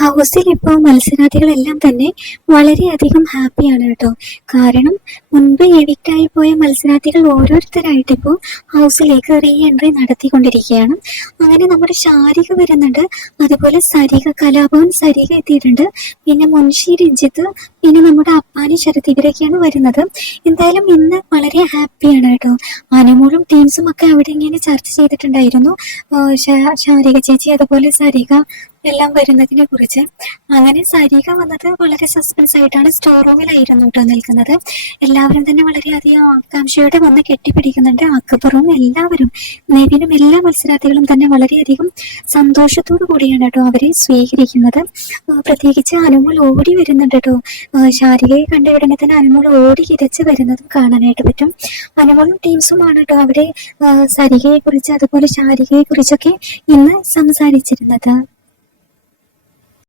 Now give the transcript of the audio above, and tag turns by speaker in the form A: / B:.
A: ഹൗസിൽ ഇപ്പോൾ മത്സരാർത്ഥികളെല്ലാം തന്നെ വളരെയധികം ഹാപ്പിയാണ് കേട്ടോ. കാരണം മുൻപ് എവിക്റ്റായി പോയ മത്സരാർത്ഥികൾ ഓരോരുത്തരായിട്ട് ഇപ്പോൾ ഹൗസിലേക്ക് റീ എൻട്രി നടത്തിക്കൊണ്ടിരിക്കുകയാണ്. അങ്ങനെ നമ്മുടെ ശാരിക വരുന്നുണ്ട്. അതുപോലെ സരിക കലാഭവൻ സരിക എത്തിയിട്ടുണ്ട്. പിന്നെ മുൻഷി രഞ്ജിത്ത് പിന്നെ നമ്മുടെ അപ്പാനി ശരത് ഇവരൊക്കെയാണ് വരുന്നത്. എന്തായാലും ഇന്ന് വളരെ ഹാപ്പിയാണ് കേട്ടോ. അനുമോളും ടീംസും ഒക്കെ അവിടെ ഇങ്ങനെ ചർച്ച ചെയ്തിട്ടുണ്ടായിരുന്നു. ശാരിക ചേച്ചി അതുപോലെ സരിക എല്ലാം വരുന്നതിനെ കുറിച്ച്. അങ്ങനെ സരിക വന്നത് വളരെ സസ്പെൻസ് ആയിട്ടാണ് സ്റ്റോർ റൂമിലായിരുന്നു കേട്ടോ നിൽക്കുന്നത്. എല്ലാവരും തന്നെ വളരെയധികം ആകാംക്ഷയോടെ വന്ന് കെട്ടിപ്പിടിക്കുന്നുണ്ട്. അക്ബറും എല്ലാവരും നെവിനും എല്ലാ മത്സരാർത്ഥികളും തന്നെ വളരെയധികം സന്തോഷത്തോടു കൂടിയാണ് കേട്ടോ അവരെ സ്വീകരിക്കുന്നത്. പ്രത്യേകിച്ച് അനുമോൾ ഓടി വരുന്നുണ്ട് കേട്ടോ. ശാരികയെ കണ്ട തന്നെ അനുമോൾ ഓടി കിതച്ച് വരുന്നതും കാണാനായിട്ട് പറ്റും. അനുമോളും ടീംസുമാണ് കേട്ടോ അവിടെ സരികയെ കുറിച്ച് അതുപോലെ ശാരികയെ കുറിച്ചൊക്കെ ഇന്ന് സംസാരിച്ചിരുന്നത്.